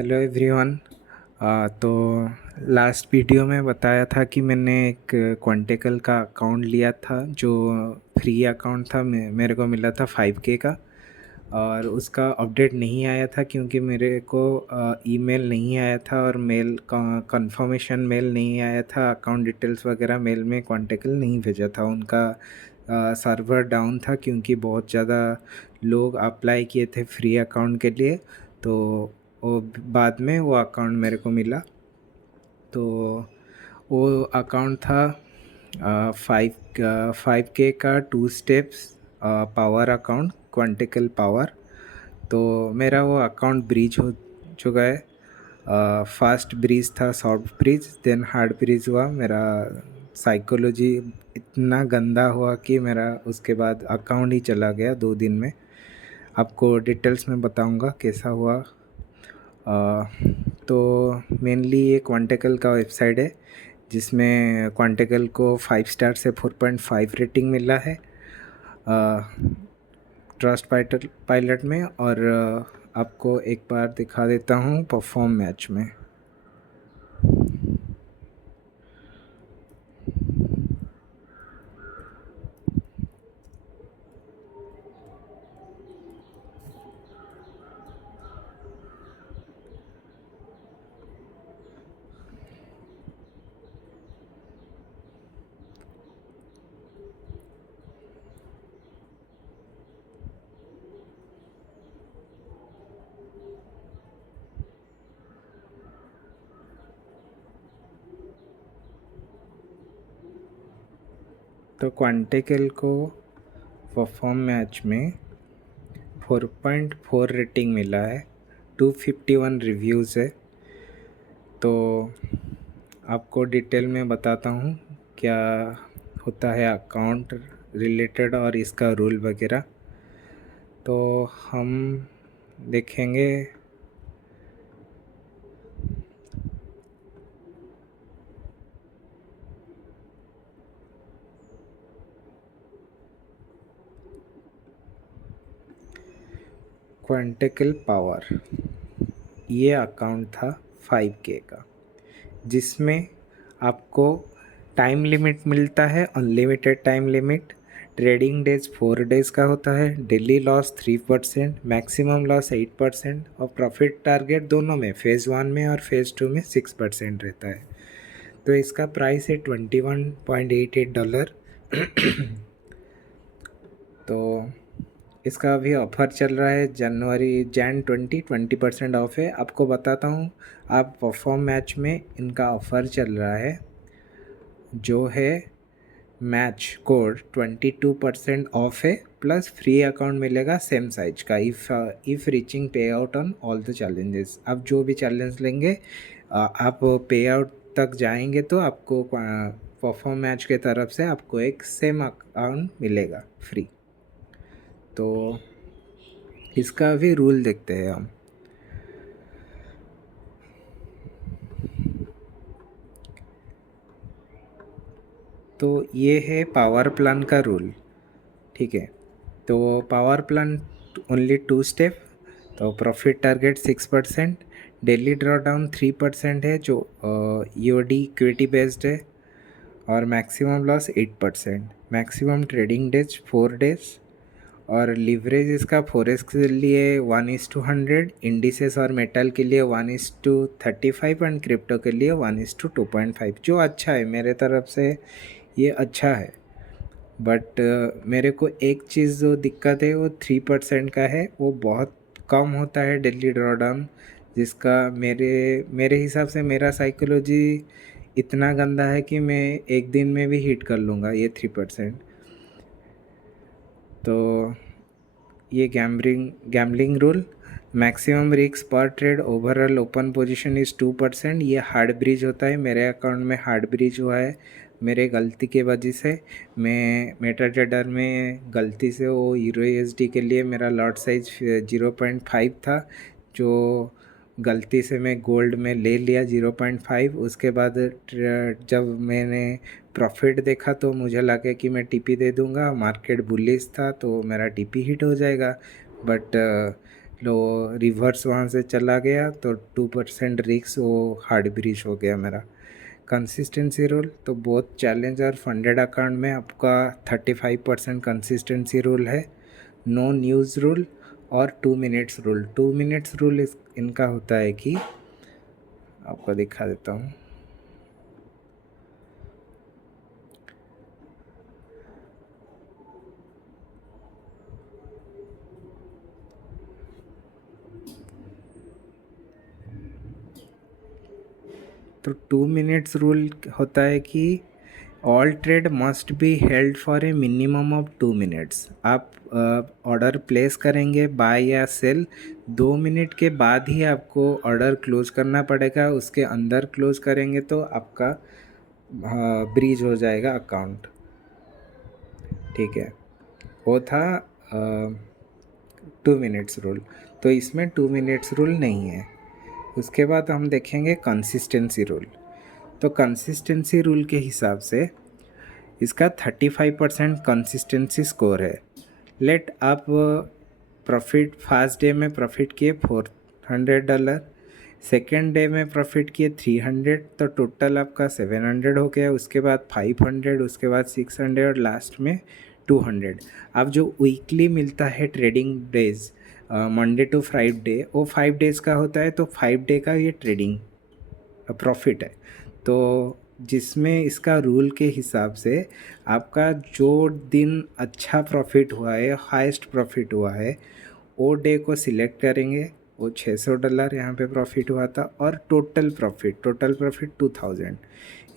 Hello everyone. तो last video में बताया था कि मैंने एक क्वांटिकल का अकाउंट लिया था जो फ्री अकाउंट था। मेरे को मिला था 5K का। और उसका अपडेट नहीं आया था क्योंकि मेरे को ईमेल नहीं आया था और मेल कंफर्मेशन मेल नहीं आया था। अकाउंट डिटेल्स वगैरह मेल में क्वांटिकल नहीं भेजा था। उनका सर्वर डाउन था क्योंकि बहुत ज़्यादा लोग अप्लाई किए थे फ्री अकाउंट के लिए। तो वो बाद में वो अकाउंट मेरे को मिला। तो वो अकाउंट था 5K का 2 स्टेप्स पावर अकाउंट क्वांटिकल पावर। तो मेरा वो अकाउंट ब्रीज हो चुका है। फास्ट ब्रीज था, soft breach, then hard breach हुआ। मेरा साइकोलॉजी इतना गंदा हुआ कि मेरा उसके बाद अकाउंट ही चला गया 2 दिन में। आपको डिटेल्स में बताऊंगा कैसा हुआ। तो मेनली ये क्वांटिकल का वेबसाइट है जिसमें क्वांटिकल को 5 स्टार से 4.5 रेटिंग मिला है ट्रस्ट पायलट में। और आपको एक बार दिखा देता हूँ परफॉर्म मैच में। तो क्वांटिकल को परफॉर्म मैच में 4.4 रेटिंग मिला है। 251 रिव्यूज़ है। तो आपको डिटेल में बताता हूँ क्या होता है अकाउंट रिलेटेड और इसका रूल वगैरह। तो हम देखेंगे। क्वांटिकल पावर ये अकाउंट था 5K का जिसमें आपको टाइम लिमिट मिलता है, unlimited time limit. Trading days 4 days का होता है। डेली लॉस 3%, मैक्सिमम लॉस 8% और प्रॉफिट टारगेट दोनों में, फेज़ 1 में और फेज़ 2 में 6% रहता है। तो इसका प्राइस है $21.88। तो इसका अभी ऑफ़र चल रहा है जैन 20% ऑफ है। आपको बताता हूँ। आप परफॉर्म मैच में इनका ऑफ़र चल रहा है जो है मैच कोड 22% ऑफ है, प्लस फ्री अकाउंट मिलेगा सेम साइज का इफ़ रीचिंग पे out on all the challenges. आप जो भी चैलेंज लेंगे आप पे आउट तक जाएंगे तो आपको परफॉर्म मैच के तरफ से आपको एक सेम अकाउंट मिलेगा फ्री। तो इसका भी रूल देखते हैं हम। तो ये है पावर प्लान का रूल। ठीक है। तो पावर प्लान ओनली 2 स्टेप। तो profit target 6%, daily draw down 3% है जो ईओडी इक्विटी बेस्ड है। और maximum loss 8%, maximum trading days 4 days. और लिवरेज इसका फॉरेक्स के लिए 1:100, इंडिसेस और मेटल के लिए 1:35 एंड क्रिप्टो के लिए 1:2.5, जो अच्छा है मेरे तरफ से। ये अच्छा है। बट मेरे को एक चीज़ जो दिक्कत है वो 3% का है। वो बहुत कम होता है डेली ड्रॉडाउन, जिसका मेरे मेरे हिसाब से मेरा साइकोलॉजी इतना गंदा है कि मैं एक दिन में भी हिट कर लूँगा ये 3%। तो ये गैम्बलिंग रूल। मैक्सिमम रिस्क पर trade overall open position is 2%। ये हार्ड ब्रीज होता है। मेरे अकाउंट में हार्ड ब्रीज हुआ है मेरे गलती के वजह से। मैं मेटा ट्रेडर में गलती से वो हीरो USD के लिए मेरा लॉट साइज 0.5 था, जो गलती से मैं गोल्ड में ले लिया 0.5। उसके बाद जब मैंने प्रॉफिट देखा तो मुझे लगा कि मैं टीपी दे दूंगा, मार्केट बुलिश था तो मेरा टीपी हिट हो जाएगा। बट लो रिवर्स वहाँ से चला गया तो 2% रिस्क, वो हार्ड ब्रीच हो गया मेरा। कंसिस्टेंसी रूल तो बहुत चैलेंज और फंडेड अकाउंट में आपका 35% कंसिस्टेंसी रूल है। नो न्यूज़ रूल और 2 मिनट्स रूल। 2 मिनट्स रूल इनका होता है कि आपको दिखा देता हूँ। तो 2 मिनट्स रूल होता है कि all trade must be held for a minimum of 2 minutes. आप ऑर्डर प्लेस करेंगे बाय या सेल, 2 मिनट के बाद ही आपको ऑर्डर क्लोज करना पड़ेगा। उसके अंदर क्लोज करेंगे तो आपका ब्रीज हो जाएगा अकाउंट। ठीक है, वो था 2 मिनट्स रूल। तो इसमें 2 मिनट्स रूल नहीं है। उसके बाद हम देखेंगे कंसिस्टेंसी रूल। तो कंसिस्टेंसी रूल के हिसाब से इसका 35% कंसिस्टेंसी स्कोर है। लेट आप प्रॉफिट फर्स्ट डे में प्रॉफिट किए $400, सेकेंड डे में प्रॉफिट किए 300, तो टोटल आपका 700 हो गया। उसके बाद 500, उसके बाद 600 और लास्ट में 200। अब जो वीकली मिलता है trading days, Monday to Friday, वो 5 डेज़ का होता है। तो 5 डे का ये ट्रेडिंग प्रॉफिट है। तो जिसमें इसका रूल के हिसाब से आपका जो दिन अच्छा प्रॉफिट हुआ है, हाईएस्ट प्रॉफिट हुआ है, वो डे को सिलेक्ट करेंगे। वो $600 यहाँ पे प्रॉफिट हुआ था और टोटल प्रॉफिट 2000।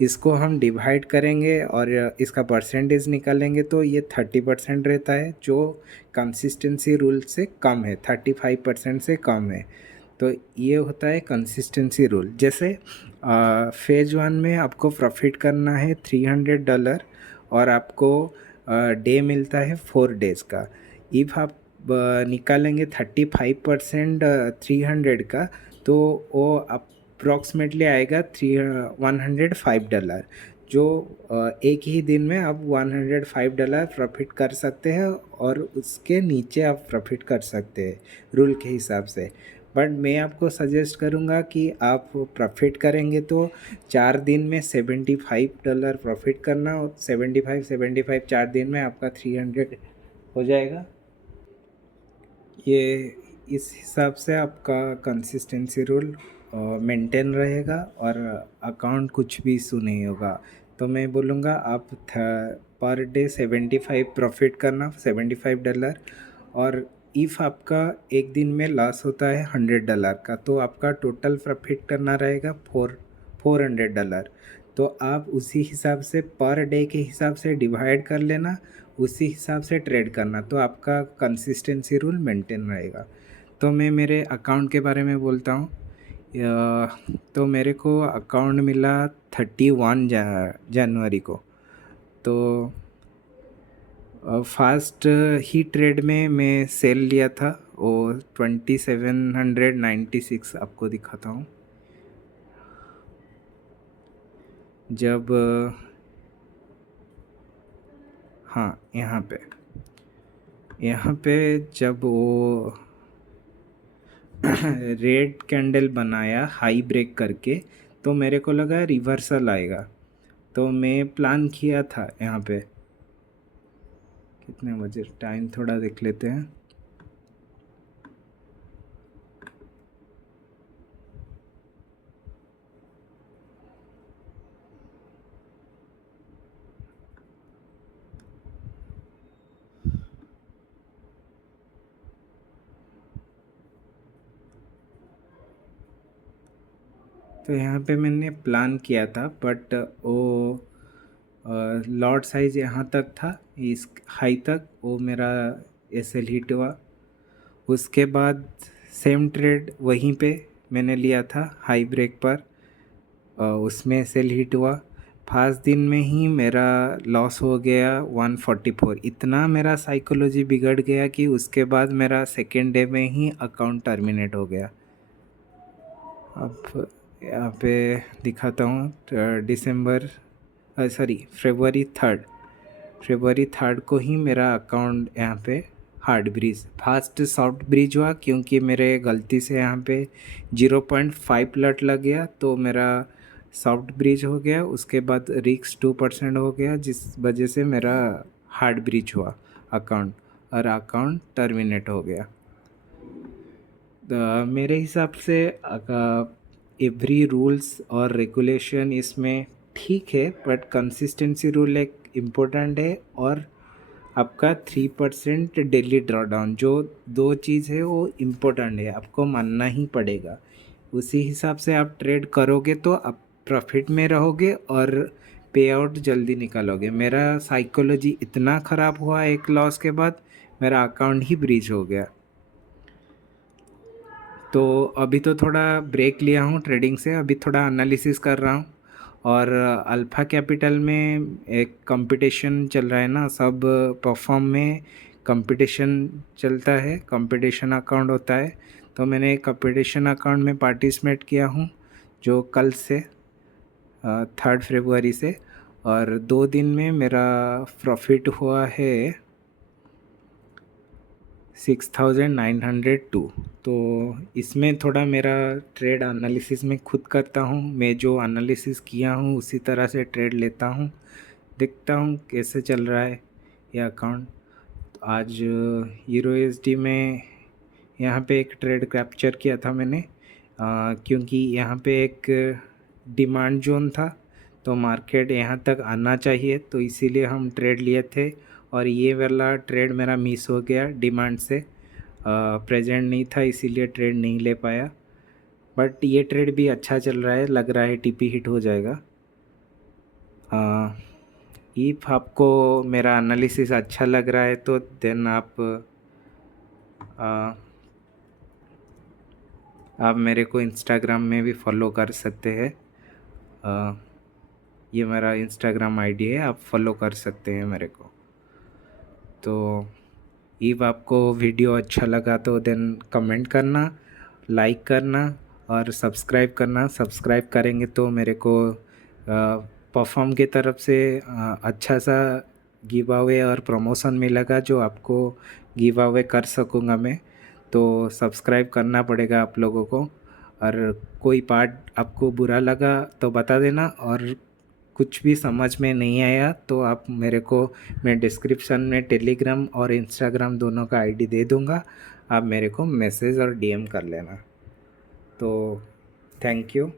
इसको हम डिवाइड करेंगे और इसका परसेंटेज निकालेंगे तो ये 30% रहता है, जो कंसिस्टेंसी रूल से कम है, 35% से कम है। तो ये होता है कंसिस्टेंसी रूल। जैसे फेज 1 में आपको प्रॉफिट करना है $300 और आपको डे मिलता है 4 डेज़ का। इफ़ आप निकालेंगे 35% 300 का, तो वो अप्रॉक्सीमेटली आएगा $105, जो एक ही दिन में आप $105 प्रॉफिट कर सकते हैं और उसके नीचे आप प्रॉफिट कर सकते हैं रूल के हिसाब से। बट मैं आपको सजेस्ट करूँगा कि आप प्रॉफिट करेंगे तो 4 दिन में $75 प्रॉफिट करना, और 75 4 दिन में आपका 300 हो जाएगा। ये इस हिसाब से आपका कंसिस्टेंसी रूल मेंटेन रहेगा और अकाउंट कुछ भी इशू नहीं होगा। तो मैं बोलूँगा आप पर डे 75 प्रॉफिट करना, $75। और इफ़ आपका एक दिन में लॉस होता है $100 का, तो आपका टोटल प्रॉफिट करना रहेगा $400। तो आप उसी हिसाब से पर डे के हिसाब से डिवाइड कर लेना, उसी हिसाब से ट्रेड करना, तो आपका कंसिस्टेंसी रूल मेंटेन रहेगा। तो मैं मेरे अकाउंट के बारे में बोलता हूँ। तो मेरे को अकाउंट मिला 31 जनवरी को। तो फास्ट ही ट्रेड में मैं सेल लिया था, वो 2796 आपको दिखाता हूँ। जब हाँ, यहाँ पे जब वो रेड कैंडल बनाया हाई ब्रेक करके, तो मेरे को लगा रिवर्सल आएगा। तो मैं प्लान किया था यहाँ पे, कितने बजे टाइम थोड़ा देख लेते हैं। तो यहाँ पे मैंने प्लान किया था, बट वो लॉट साइज़ यहाँ तक था, इस हाई तक वो मेरा एसएल हिट हुआ। उसके बाद सेम ट्रेड वहीं पे मैंने लिया था हाई ब्रेक पर, उसमें सेल हिट हुआ। 5 दिन में ही मेरा लॉस हो गया 144। इतना मेरा साइकोलॉजी बिगड़ गया कि उसके बाद मेरा सेकेंड डे में ही अकाउंट टर्मिनेट हो गया। अब यहाँ पे दिखाता हूँ, फरवरी 3rd को ही मेरा अकाउंट यहाँ पे hard breach. First soft breach हुआ क्योंकि मेरे गलती से यहाँ पे 0.5 लट लग गया, तो मेरा सॉफ्ट ब्रीज हो गया। उसके बाद रिक्स 2% हो गया, जिस वजह से मेरा हार्ड ब्रीज हुआ अकाउंट, और अकाउंट टर्मिनेट हो गया। मेरे हिसाब से एवरी रूल्स और रेगुलेशन इसमें ठीक है, बट कंसिस्टेंसी रूल एक इम्पोर्टेंट है, और आपका 3% डेली ड्रॉडाउन, जो दो चीज़ है वो इम्पोर्टेंट है, आपको मानना ही पड़ेगा। उसी हिसाब से आप ट्रेड करोगे तो आप प्रॉफिट में रहोगे और पे आउट जल्दी निकालोगे। मेरा साइकोलॉजी इतना ख़राब हुआ एक लॉस के बाद, मेरा अकाउंट ही ब्रीच हो गया। तो अभी तो थोड़ा ब्रेक लिया हूँ ट्रेडिंग से, अभी थोड़ा एनालिसिस कर रहा हूँ। और अल्फ़ा कैपिटल में एक कंपटीशन चल रहा है ना, सब परफॉर्म में कंपटीशन चलता है, कंपटीशन अकाउंट होता है। तो मैंने कंपटीशन अकाउंट में पार्टिसिपेट किया हूँ, जो कल से 3 फरवरी से, और 2 दिन में मेरा प्रॉफिट हुआ है 6,902। तो इसमें थोड़ा मेरा ट्रेड एनालिसिस में खुद करता हूँ, मैं जो एनालिसिस किया हूँ उसी तरह से ट्रेड लेता हूँ, देखता हूँ कैसे चल रहा है ये अकाउंट। तो आज यूरो USD में यहाँ पे एक ट्रेड कैप्चर किया था मैंने, क्योंकि यहाँ पे एक डिमांड जोन था, तो मार्केट यहाँ तक आना चाहिए, तो इसीलिए हम ट्रेड लिए थे। और ये वाला ट्रेड मेरा मिस हो गया, डिमांड से प्रेजेंट नहीं था, इसीलिए ट्रेड नहीं ले पाया। बट ये ट्रेड भी अच्छा चल रहा है, लग रहा है TP हिट हो जाएगा। इफ़ आपको मेरा एनालिसिस अच्छा लग रहा है तो देन आप मेरे को इंस्टाग्राम में भी फॉलो कर सकते हैं। ये मेरा इंस्टाग्राम ID है, आप फॉलो कर सकते हैं मेरे को। तो इफ़ आपको वीडियो अच्छा लगा तो देन कमेंट करना, लाइक करना और सब्सक्राइब करना। सब्सक्राइब करेंगे तो मेरे को परफॉर्म की तरफ से अच्छा सा गिव अवे और प्रमोशन मिलेगा, जो आपको गिव अवे कर सकूँगा मैं। तो सब्सक्राइब करना पड़ेगा आप लोगों को। और कोई पार्ट आपको बुरा लगा तो बता देना, और कुछ भी समझ में नहीं आया तो आप मेरे को, मैं डिस्क्रिप्शन में टेलीग्राम और इंस्टाग्राम दोनों का ID दे दूँगा, आप मेरे को मैसेज और DM कर लेना। तो थैंक यू।